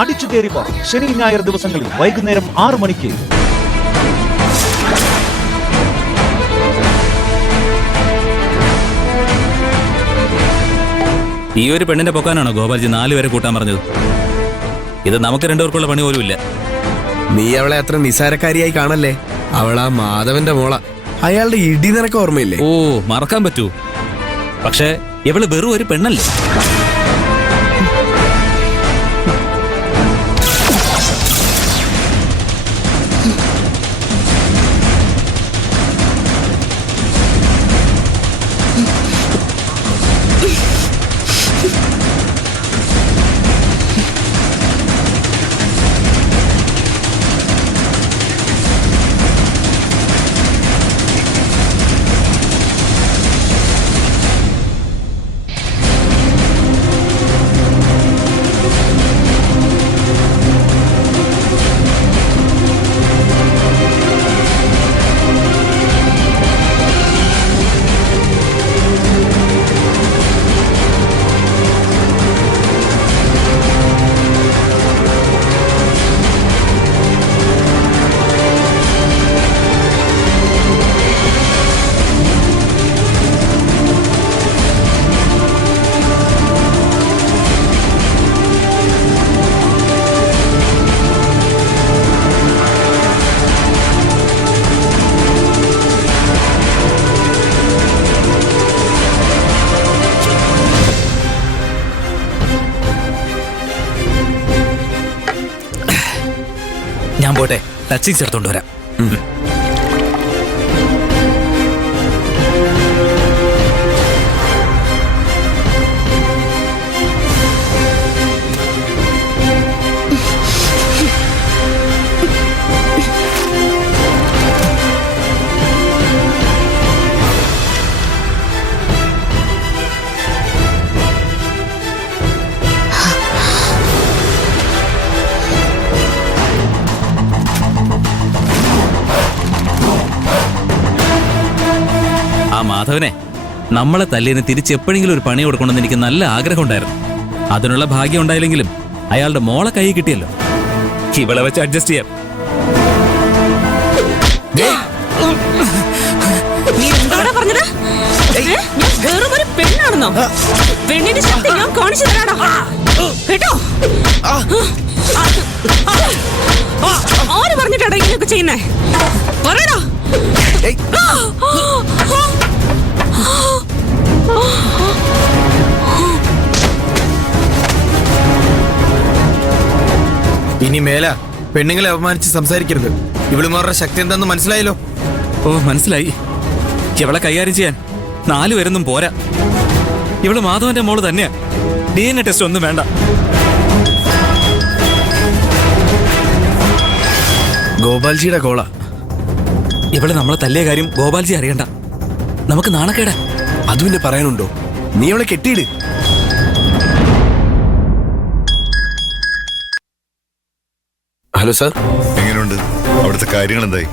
അടിച്ചു കയറിപ്പോ ശനി ഞായർ ദിവസങ്ങളിൽ വൈകുന്നേരം 6 മണിക്ക്. ഈ ഒരു പെണ്ണിന്റെ പൊക്കാനാണോ ഗോപാൽജി 4 പേരെ കൂട്ടാൻ പറഞ്ഞത്? ഇത് നമുക്ക് 2 പേർക്കുള്ള പണി പോലും ഇല്ല. നീ അവളെ അത്ര നിസാരക്കാരിയായി കാണല്ലേ. അവളാ മാധവന്റെ മോള. അയാളുടെ ഇടി നിനക്ക് ഓർമ്മയില്ലേ? ഓ, മറക്കാൻ പറ്റൂ. പക്ഷേ ഇവള് വെറും ഒരു പെണ്ണല്ലേ. ഞാൻ പോട്ടെ, ടച്ചിങ്സ് എടുത്തോണ്ട് വരാം. ആ മാധവനെ, നമ്മളെ തല്ലിന് തിരിച്ചെപ്പോഴെങ്കിലും ഒരു പണി കൊടുക്കണമെന്ന് എനിക്ക് നല്ല ആഗ്രഹം ഉണ്ടായിരുന്നു. അതിനുള്ള ഭാഗ്യം ഉണ്ടായില്ലെങ്കിലും അയാളുടെ മോളെ കൈ കിട്ടിയല്ലോ. ഇവളെ വെച്ച് അഡ്ജസ്റ്റ് ചെയ്യാം. നീ എന്താടാ പറഞ്ഞത്? ഞാൻ വെറും ഒരു പെണ്ണാണെന്നോ? പെണ്ണിന്റെ ശക്തി ഞാൻ കാണിച്ചു തരാടാ കേട്ടോ. ആര് പറഞ്ഞിട്ടാടാ ഇങ്ങനെയൊക്കെ ചെയ്യുന്നേ? പറയടാ. ഇനി മേല പെണ്ണുങ്ങളെ അപമാനിച്ച് സംസാരിക്കരുത്. ഇവളുമാരുടെ ശക്തി എന്താന്ന് മനസ്സിലായല്ലോ? ഓ, മനസ്സിലായി. ഇവളെ കൈകാര്യം ചെയ്യാൻ 4 പേരൊന്നും പോരാ. ഇവള് മാധവന്റെ മോള് തന്നെയാ. DNA ടെസ്റ്റ് ഒന്നും വേണ്ട. ഗോപാൽജിയുടെ കോള. ഇവള് നമ്മളെ തല്ലിയ കാര്യം ഗോപാൽജി അറിയണ്ട. നമുക്ക് നാണക്കേടാ. അത് പിന്നെ പറയാനുണ്ടോ? നീ അവളെ കെട്ടിയിട്. ഹലോ സാർ, എങ്ങനെയുണ്ട് അവിടുത്തെ കാര്യങ്ങൾ? എന്തായി?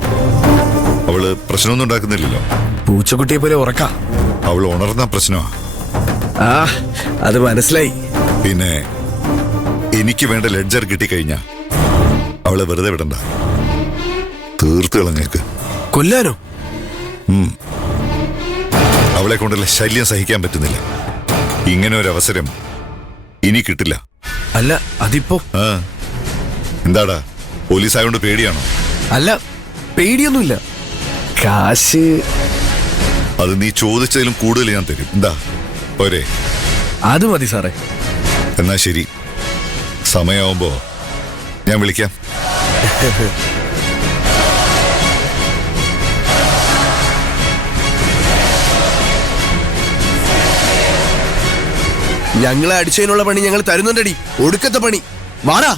അവള് പ്രശ്നമൊന്നും ഉണ്ടാക്കുന്നില്ലല്ലോ? പൂച്ചക്കുട്ടിയെ പോലെ ഉറക്കാം. അവൾ ഉണർന്ന പ്രശ്നമാ. ആ, അത് മനസ്സിലായി. പിന്നെ എനിക്ക് വേണ്ട ലെഡ്ജർ കിട്ടിക്കഴിഞ്ഞാ അവളെ വെറുതെ വിടണ്ട. തീർത്ത് കളഞ്ഞേക്ക്. കൊല്ലാനോ? അവളെ കൊണ്ടുള്ള ശല്യം സഹിക്കാൻ പറ്റുന്നില്ല. ഇങ്ങനെ ഒരു അവസരം ഇനി കിട്ടില്ല. അല്ല, അതിപ്പോ എന്താടാ, പോലീസ് ആയതുകൊണ്ട് പേടിയാണോ? അല്ല, പേടിയൊന്നുമില്ല. കാശ് അത് നീ ചോദിച്ചതിലും കൂടുതൽ ഞാൻ തരും. എന്താ പോരെ? അത് മതി സാറേ. എന്നാ ശരി, സമയമാവുമ്പോ ഞാൻ വിളിക്കാം. ഞങ്ങളെ അടിച്ചതിനുള്ള പണി ഞങ്ങൾ തരുന്നുണ്ടടി. ഒടുക്കത്തെ പണി. വാടാ.